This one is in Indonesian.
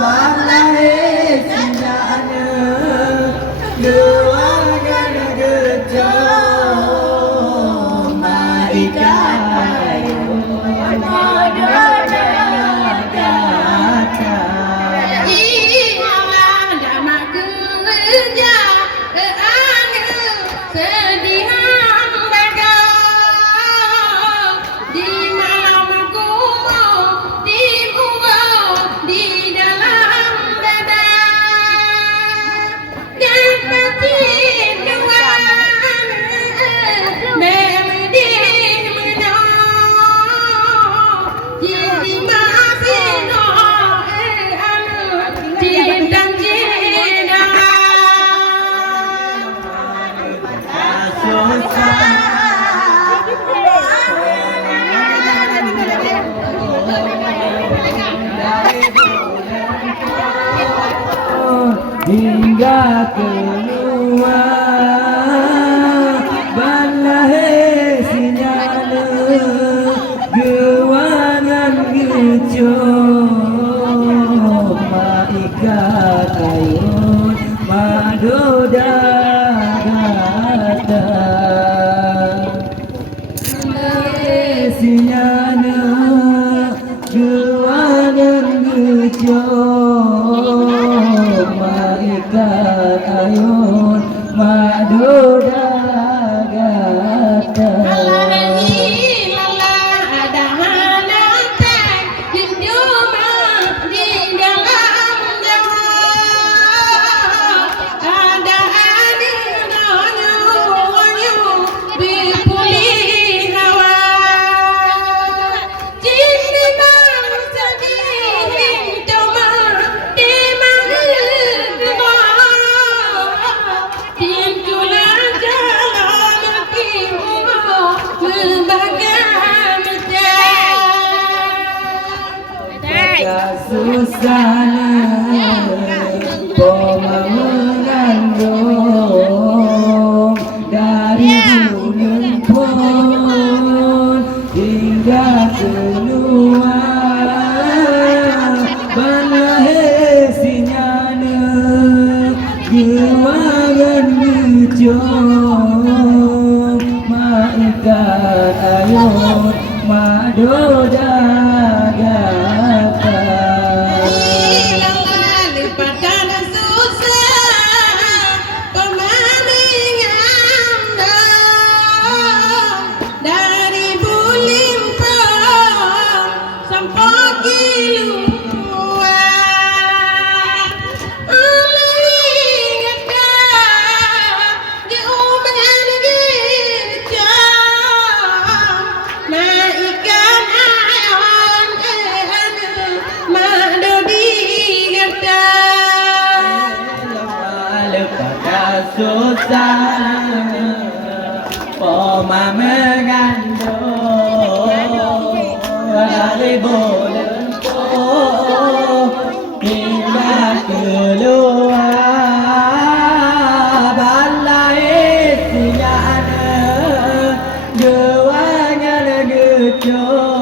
balai sinjana luangan gejo maikai hingga keluar balai sinyala gewangan gejo maikat ayun madoda gata balai sinyala gewangan gejo maikat ayun madoda gata susana poma mengandung dari gunung pun hingga keluar balai sinyana gewangan gejo maikat ayun madoda gata susah poma mengandung dari bulan hingga keluar balai sinyana gewangan gejo